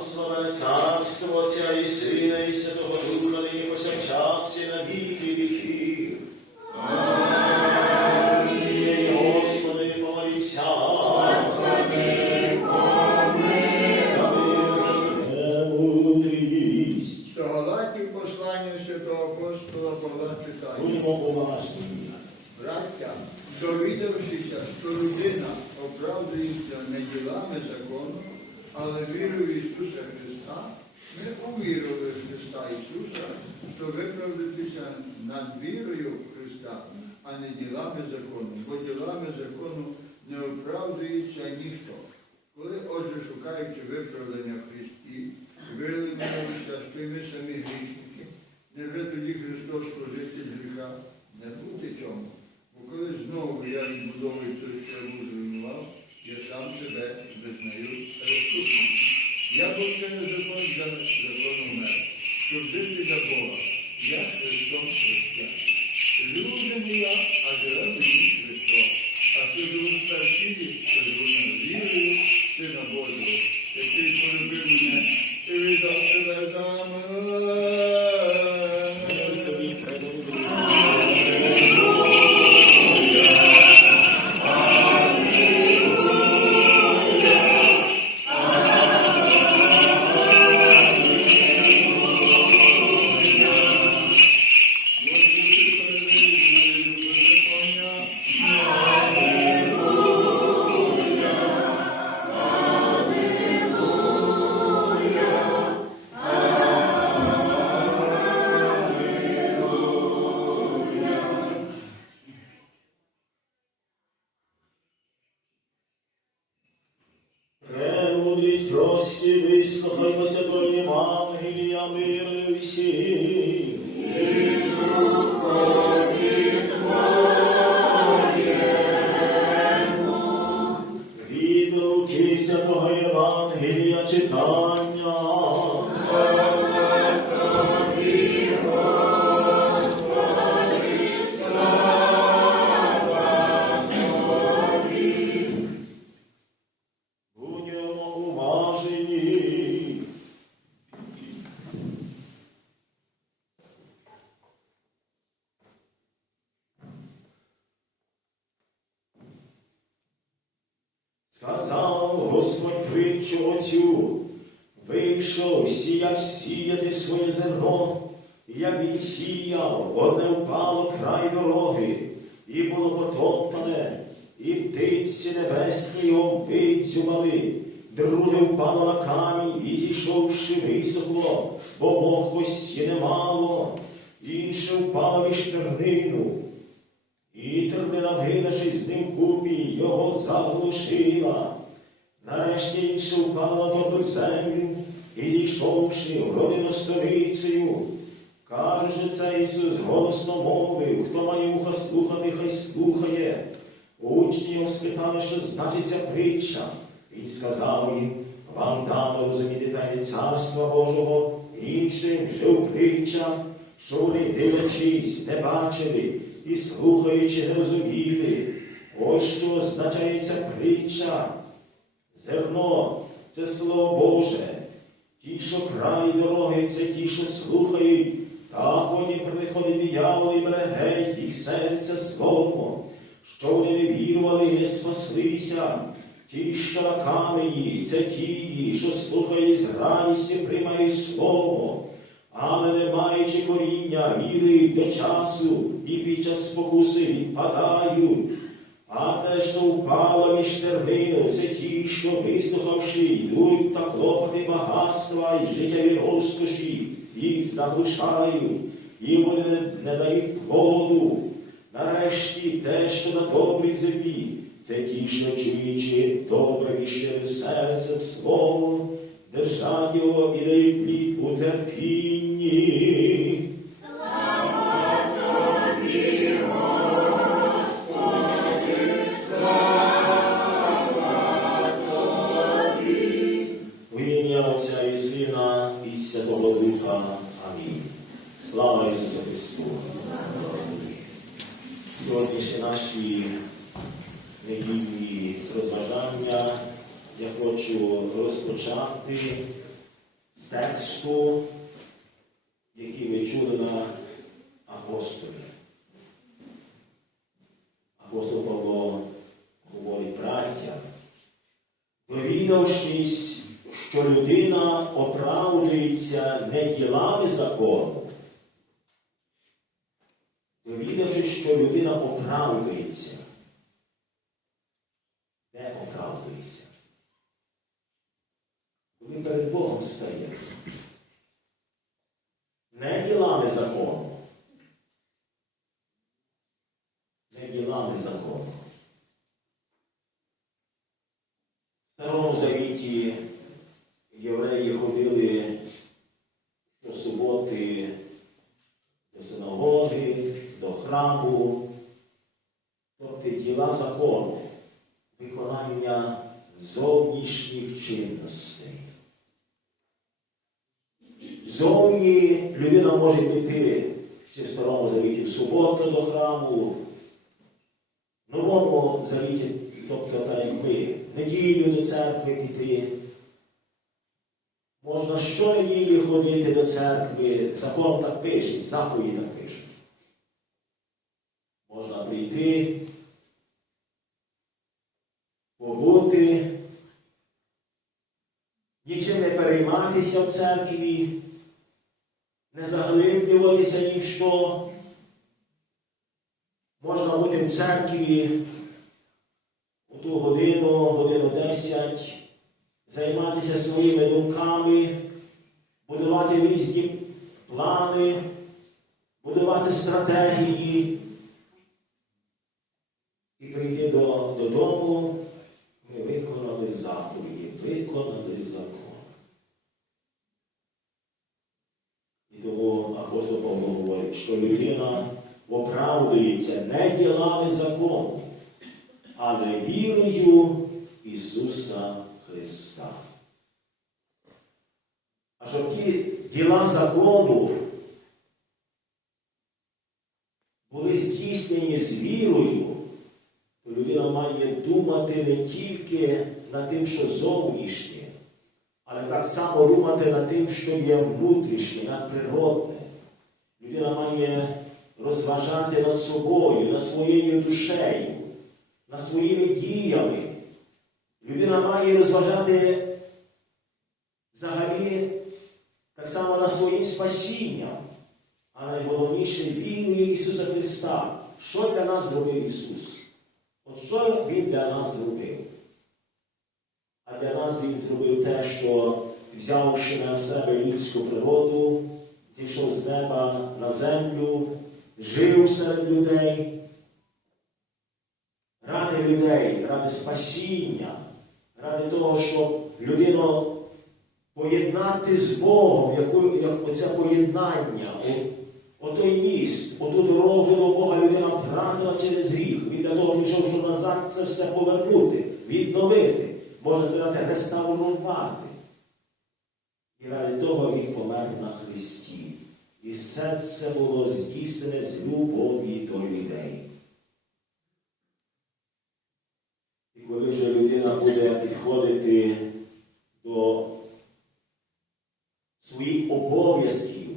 славе царство Отця і Сина, і Святого Духа, нині повсякчас, і на віки віки. В Христа Ісуса, що виправдатися над вірою Христа, а не ділами закону, бо ділами закону не оправдується ніхто. Коли, отже, шукаючи виправдання в Христі, виявилося, що ми самі грішники, не ви тоді Христос я, а живе мені Христос. А що руки святого Євангелія притчу вийшов сіяч сіяти своє зерно, як він сіяв, одне впало край дороги, і було потоптане, і птиці небесні його видзювали, друге впало на камінь і зійшовши висохло, бо вогкості немало, інше впало між тернину. І термина, вигнавши з ним купі, його заглушила. Нарешті інше впала добру землю, і зійшовши, вродило столицею. Каже же це Ісус голосно мовив, хто має вуха слухати, хай слухає. Учні його спитали, що значить ця притча. Він сказав їм, вам дано розуміти тайне царства Божого, іншим у притча, що вони дивлячись, не бачили, і слухаючи, не розуміли. Ось що означає ця притча. Зерно це слово Боже. Ті, що край дороги, це ті, що слухають, та потім приходить диявол і бере геть їх серця слово, що вони не вірували і не спаслися. Ті, що на камені, це ті, що слухають з радістю, приймають слово, але не маючи коріння, віри до часу і під час спокуси відпадають. А те, що впало між тернину, це ті, що вислухавши, йдуть та клопоти багатства і життєві розкоші, їх заглушають, і вони не, не дають плоду. Нарешті те, що на добрій землі, це ті, що чуючи добре щирим серцем слово, держать його і дають плід у терпінні. Хочу розпочати з тексту, який ви чули на апостолі. Апостол Павло говорить браття, довідавшись, що людина оправдується не ділами закону, увідавши, що людина оправдується. Де оправдується? Перед Богом стає. Не ділами закону. Не ділами закону. В Старому Завіті євреї ходили щосуботи до синагоги, до храму, тобто діла закону, виконання зовнішніх чинностей. Зовні людина може піти ще в Старому Завіті в суботу до храму, в Новому Завіті, тобто так ми, неділю до церкви піти. Можна щонеділі ходити до церкви, закон так пише, заповіді так пише. Можна прийти, побути, нічим не перейматися в церкві, не заглиблюватися ні в що. Можна бути в церкві у ту годину, годину десять, займатися своїми думками, будувати різні плани, будувати стратегії і прийти до, додому. Ми виконали заповіді, виконали закон. І тому апостол Павло говорить, що людина оправдується не ділами закону, але вірою Ісуса Христа. А щоб ті діла закону були здійснені з вірою, то людина має думати не тільки над тим, що зовнішнє, але так само думати над тим, що є внутрішнє, надприродне. Людина має розважати над собою, над своєю душею, над своїми діями. Людина має розважати взагалі так само над своїм спасінням, а найголовніше вірою Ісуса Христа. Що для нас зробив Ісус? От що Він для нас зробив? А для нас Він зробив те, що, взявши на себе людську природу, зійшов з неба на землю, жив серед людей, ради людей, ради спасіння, ради того, щоб людину поєднати з Богом, як оце поєднання, отой міст, оту дорогу до Бога людина втратила через гріх. Він для того пішов, щоб назад це все повернути, відновити, можна сказати, реставрувати. І ради того він помер на Христі. І все це було здійснене з любові до людей. І коли вже людина буде підходити до своїх обов'язків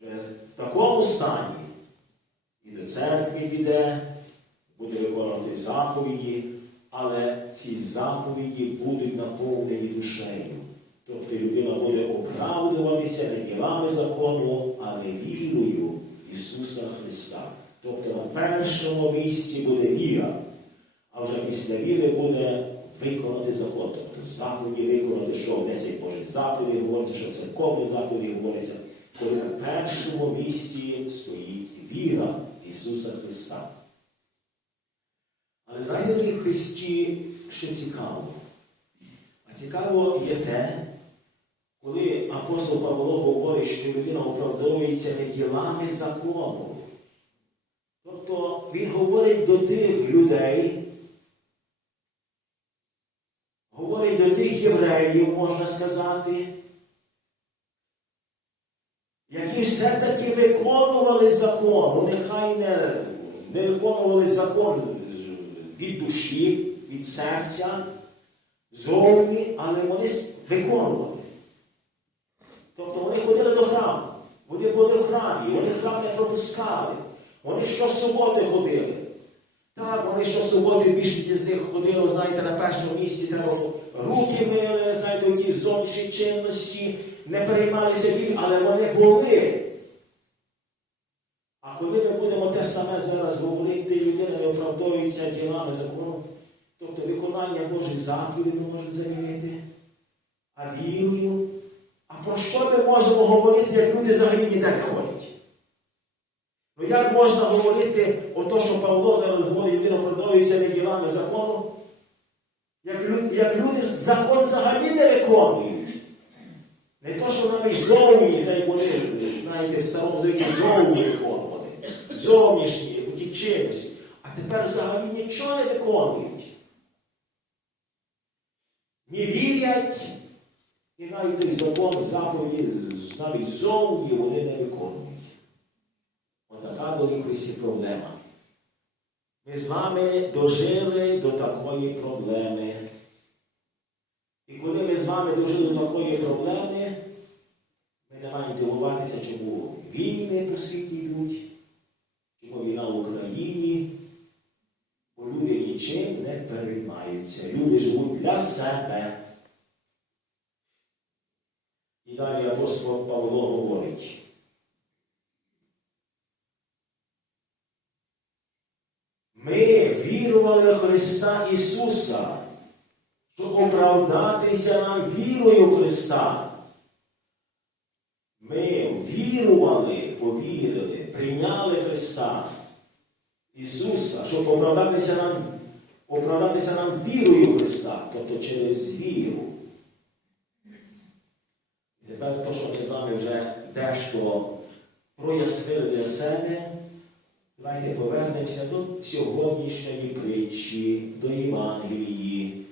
в такому стані, і до церкви піде, буде виконувати заповіді, але ці заповіді будуть наповнені душею. Тобто людина буде оправдуватися не ділами закону, але вірою Ісуса Христа. Тобто на першому місці буде віра, а вже після віри буде виконати закон. Тобто заповіді виконати, що 10 Божих заповідей говориться, що церковні заповіді говориться, коли на першому місці стоїть віра Ісуса Христа. Але в Христі ще цікаво. А цікаво є те, коли апостол Павло говорить, що людина оправдовується не ділами закону. Тобто він говорить до тих людей, говорить до тих євреїв, можна сказати, які все-таки виконували закон, ну нехай не, не виконували закон від душі, від серця, зовні, але вони виконували. Тобто вони ходили до храму, вони були в храмі, вони храм не пропускали. Вони щосуботи ходили. Так, вони щосуботи більшість з них ходили, знаєте, на першому місці треба руки мили, знаєте, ті зовнішні чинності, не переймалися біль, але вони були. А коли ми будемо те саме зараз говорити, людина не оправдовується ділами закону. Тобто виконання Божих заповідей не може замінити, а вірою. Про що ми можемо говорити, як люди взагалі ніде не ходять? Ну як можна говорити ото, що Павло зараз говорить, людина оправдовується не ділами закону? Як, лю- як люди закон взагалі не виконують. Не то, що навіть зовні, та й вони, знаєте, в старому завіті зовні виконували. Зовнішні, у чимось. А тепер взагалі нічого не виконують. Не вірять, і навіть той закон заповіді, навіть зовні вони не виконують. Отака до них проблема. Ми з вами дожили до такої проблеми. І коли ми з вами дожили до такої проблеми, ми не маємо дивуватися, чому війни по світі йдуть, чому війна в Україні, бо люди нічим не переймаються. Люди живуть для себе. Далі апостол Павло говорить. Ми вірували в Христа Ісуса, щоб оправдатися нам вірою Христа. Ми вірували, повірили, прийняли Христа Ісуса, щоб оправдатися нам, оправдатися нам вірою Христа, тобто через віру. Тепер то, що ми з вами вже дещо прояснили для себе, давайте повернемося до сьогоднішньої притчі, до Євангелії,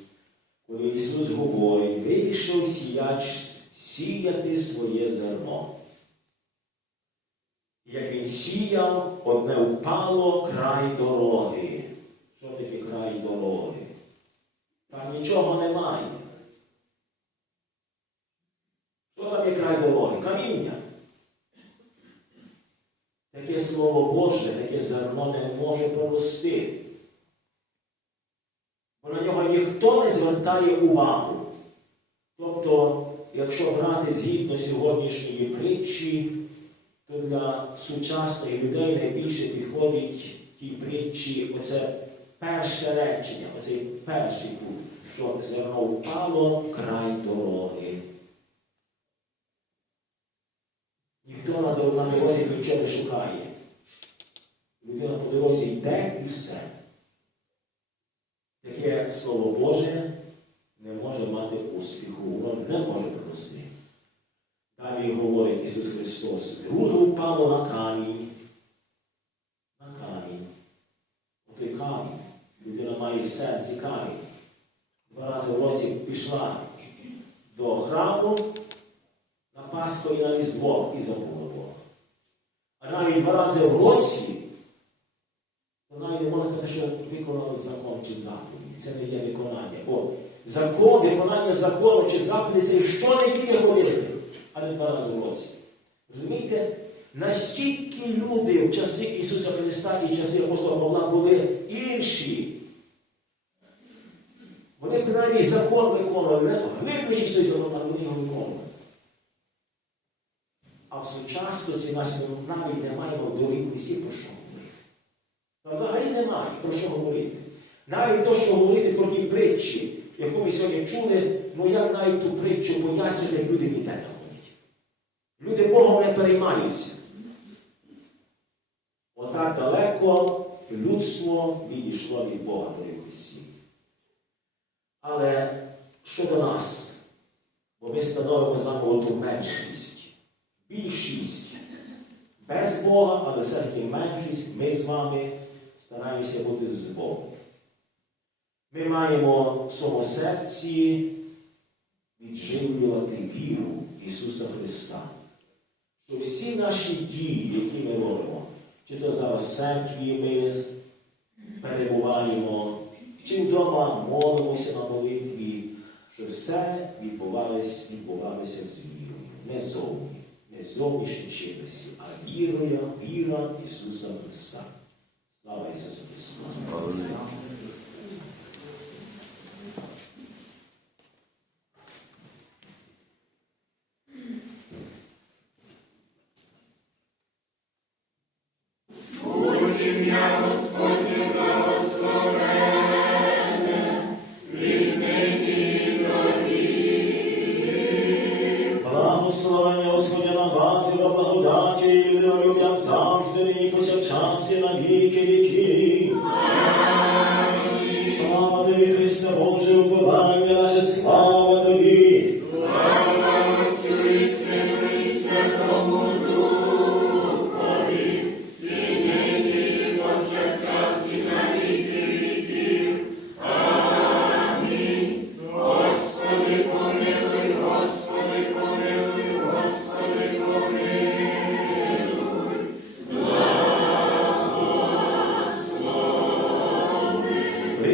коли Ісус говорить, вийшов сіяч сіяти своє зерно. Як він сіяв, одне впало край дороги. Що таке край дороги? Там нічого немає. Є край дороги? Каміння. Таке слово Боже, таке зерно не може прорости. Бо на нього ніхто не звертає увагу. Тобто, якщо брати згідно сьогоднішньої притчі, то для сучасних людей найбільше підходить тій притчі оце перше речення, оцей перший пункт, що зерно впало край дороги. Ніхто на дорозі нічого не шукає. Людина по дорозі йде і все. Таке Слово Боже не може мати успіху, воно не може прорости. Далі говорить Ісус Христос, друге впало на камінь. На камінь. Отой камінь. Людина має в серці камінь. Два рази в році пішла до храму на Пасху і на Різдво і забула Бога. А навіть два рази в році, то навіть не можна сказати, що виконала закон чи заповідь. Це не є виконання. Бо закон, виконання закону чи заповіді це що не тільки ходити, але два рази в році. Розумієте? Настільки люди в часи Ісуса Христа і часи апостола Павла були інші. Вони принаймні закон виконували, не глибніші той закон, але вони його виконували. А в сучасності нашій ми навіть не маємо довідності про що говорити. Та взагалі немає про що говорити. Навіть то, що говорити про ті притчі, яку ми сьогодні чули, ну як навіть ту притчу пояснювати, як люди ніде не ходять. Люди Богом не переймаються. Отак далеко людство відійшло від Бога до якості. Але щодо нас, бо ми становимо з вами оту меншість, більшість без Бога, але все-таки меншість, ми з вами стараємося бути з Богом. Ми маємо в своєму серці відживлювати віру Ісуса Христа. Що всі наші дії, які ми робимо, чи то зараз в церкві ми перебуваємо, чи вдома молимося на молитві, що все відбувалося, відбувалося з вірою. Не зовні, не зовнішні чинності, а вірою, віра Ісуса Христа. Слава Ісусу Христу!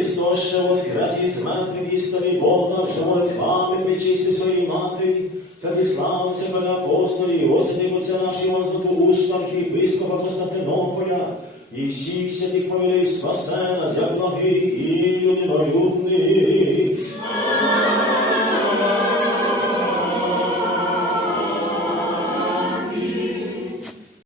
Христос, що воскрес із мертвих істові Бога, що молитвами причисти своїй матері, та ти славися перед апостолі, і освяти Отця наші Іван Златоуста, архієпископа Константинополя, і всіх святих фамілій спасе нас, як ноги, і людинолюбний.